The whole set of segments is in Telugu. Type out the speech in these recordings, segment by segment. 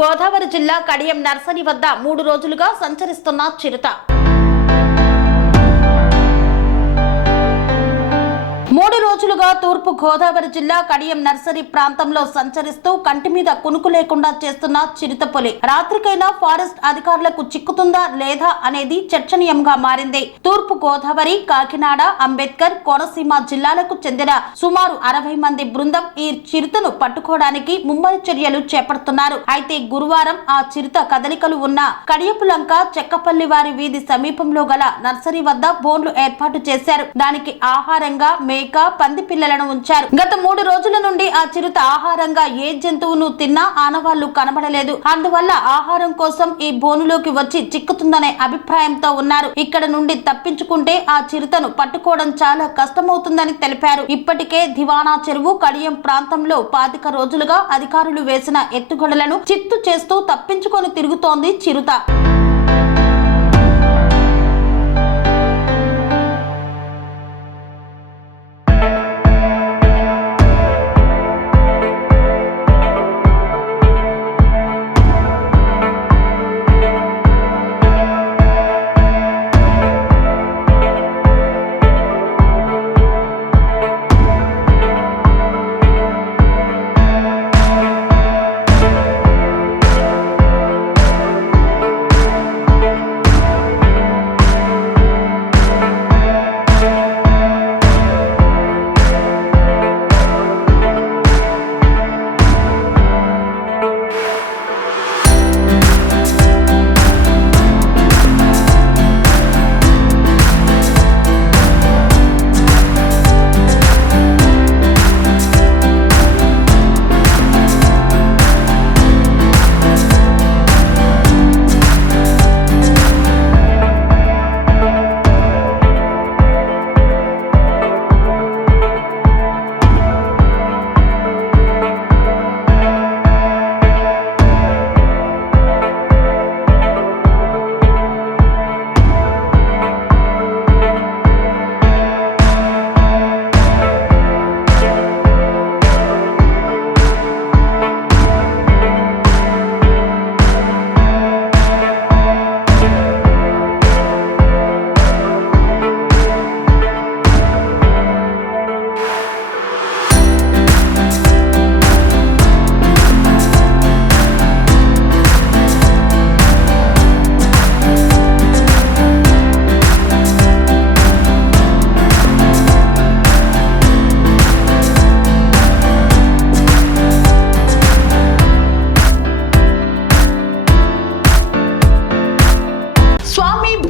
గోదావరి జిల్లా కడియం నర్సరీ వద్ద 3 రోజులుగా సంచరిస్తున్న చిరుత. 3 రోజులుగా తూర్పు గోదావరి జిల్లా కడియం నర్సరీ ప్రాంతంలో సంచరిస్తూ కంటి మీద కునుకు లేకుండా చేస్తున్న చిరుతపులి రాత్రికైనా ఫారెస్ట్ అధికారులకు చిక్కుతుందా లేదా అనేది చర్చనీయంగా మారింది. తూర్పు గోదావరి, కాకినాడ, అంబేద్కర్, కోనసీమ జిల్లాలకు చెందిన సుమారు 60 మంది బృందం ఈ చిరుతను పట్టుకోవడానికి ముమ్మర చర్యలు చేపడుతున్నారు. అయితే గురువారం ఆ చిరుత కదలికలు ఉన్న కడియపులంక చెక్కపల్లి వారి వీధి సమీపంలో గల నర్సరీ వద్ద బోన్లు ఏర్పాటు చేశారు. దానికి ఆహారంగా మేక, పంది పిల్లలను ఉంచారు. గత 3 రోజుల నుండి ఆ చిరుత ఆహారంగా ఏ జంతువును తిన్నా ఆనవాళ్లు కనబడలేదు. అందువల్ల ఆహారం కోసం ఈ బోనులోకి వచ్చి చిక్కుతుందనే అభిప్రాయంతో ఉన్నారు. ఇక్కడ నుండి తప్పించుకుంటే ఆ చిరుతను పట్టుకోవడం చాలా కష్టమవుతుందని తెలిపారు. ఇప్పటికే దివానా చెరువు, కడియం ప్రాంతంలో 25 రోజులుగా అధికారులు వేసిన ఎత్తుగడలను చిత్తు చేస్తూ తప్పించుకొని తిరుగుతోంది చిరుత.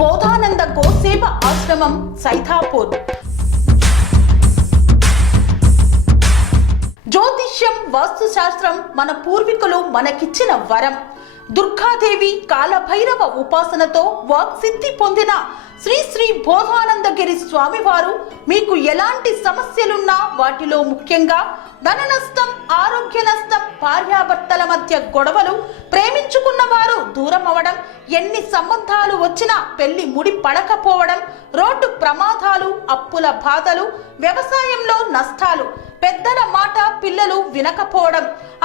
బోధానంద గోసేవ ఆశ్రమం, సైథాపూర్. జ్యోతిష్యం, వాస్తుశాస్త్రం మన పూర్వీకులు మనకిచ్చిన వరం. దుర్గాదేవి, కాలభైరవ ఉపాసనతో వాక్సిద్ధి పొందిన శ్రీ శ్రీ బోధానందగిరి స్వామివారు మీకు ఎలాంటి సమస్యలున్నా, వాటిలో ముఖ్యంగా ధన నష్టం, ఆరోగ్య నష్టం, భార్యాభర్తల మధ్య గొడవలు, ప్రేమించుకున్న వారు దూరం అవడం, ఎన్ని సంబంధాలు వచ్చినా పెళ్లి ముడి పడకపోవడం, రోడ్డు ప్రమాదాలు, అప్పుల బాధలు, వ్యవసాయంలో నష్టాలు, పెద్దల మాట పిల్లలు వినకపోవడం,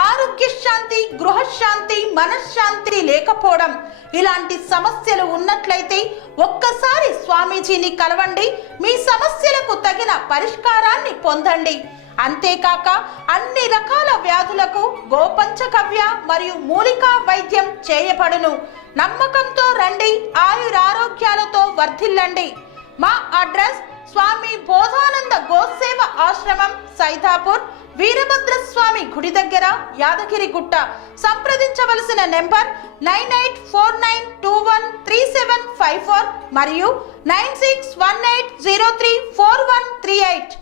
ఆరోగ్య శాంతి, గృహశాంతి, మనశ్శాంతి లేకపోవడం, ఇలాంటి సమస్యలు ఉన్నట్లయితే ఒక్కసారి స్వామీజీని కలవండి. మీ సమస్యలకు తగిన పరిష్కారాన్ని పొందండి. అంతేకాక అన్ని రకాల వ్యాధులకు గోపంచకవ్య మరియు మూలికా వైద్యం చేయబడును. నమ్మకంతో రండి, ఆయురారోగ్యాలతో వర్ధిల్లండి. మా అడ్రస్ స్వామి బోధానంద గోసేవ ఆశ్రమం, సైథాపూర్, వీరభద్రస్వామి గుడి దగ్గర, యాదగిరిగుట్ట. సంప్రదించవలసిన నెంబర్ 9849213754 మరియు 9618034138.